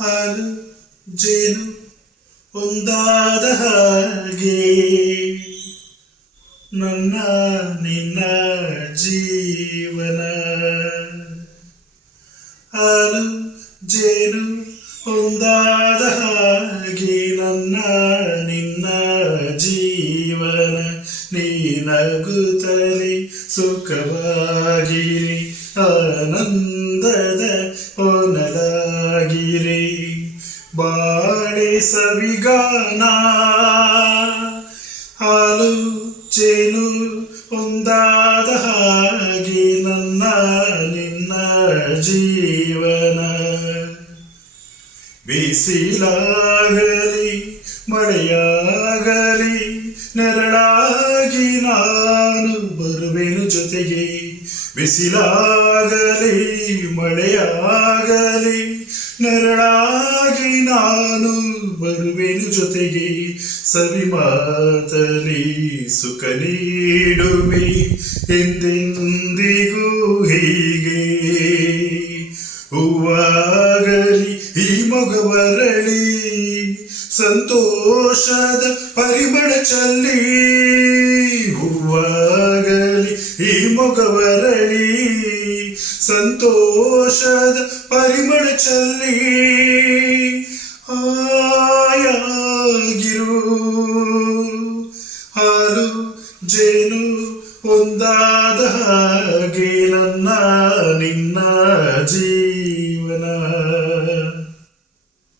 ಹಾಲು ಜೇನು ಒಂದಾದ ಹಾಗೆ ನನ್ನ ನಿನ್ನ ಜೀವನ ಹಾಲು ಜೇನು ಒಂದಾದ ಹಾಗೆ ನನ್ನ ನಿನ್ನ ಜೀವನ ನೀನಗುತ್ತಲೇ ಸುಖವಾಗಿರಿ ಆನಂದ ಬಾಳೆ ಸವಿಗಾನ ಹಾಲು ಚೇನು ಒಂದಾದ ಹಾಗೆ ನನ್ನ ನಿನ್ನ ಜೀವನ ಬಿಸಿಲಾಗಲಿ ಮಳೆಯಾಗಲಿ ನೆರಳಾಗಿ ನಾನು ಬರುವೆನು ಜೊತೆಗೆ ಬಿಸಿಲಾಗಲಿ ಮಳೆಯಾಗಲಿ ನರಳಾಗಿ ನಾನು ಬರುವೆನು ಜೊತೆಗೆ ಮಾತಲಿ ಸುಖ ನೀಡುವೆ ಎಂದೆಂದಿಗೂ ಹೀಗೆ ಹೂವಾಗಲಿ ಈ ಮೊಗವರಳಿ ಸಂತೋಷದ ಪರಿಮಳ ಚಲ್ಲಿ ಹೂವ ഈ മുഖവരളി സന്തോഷ പരിമള ചല്ലി ആയു ആരു ജനു ഒന്നാദ നിന്ന ജീവന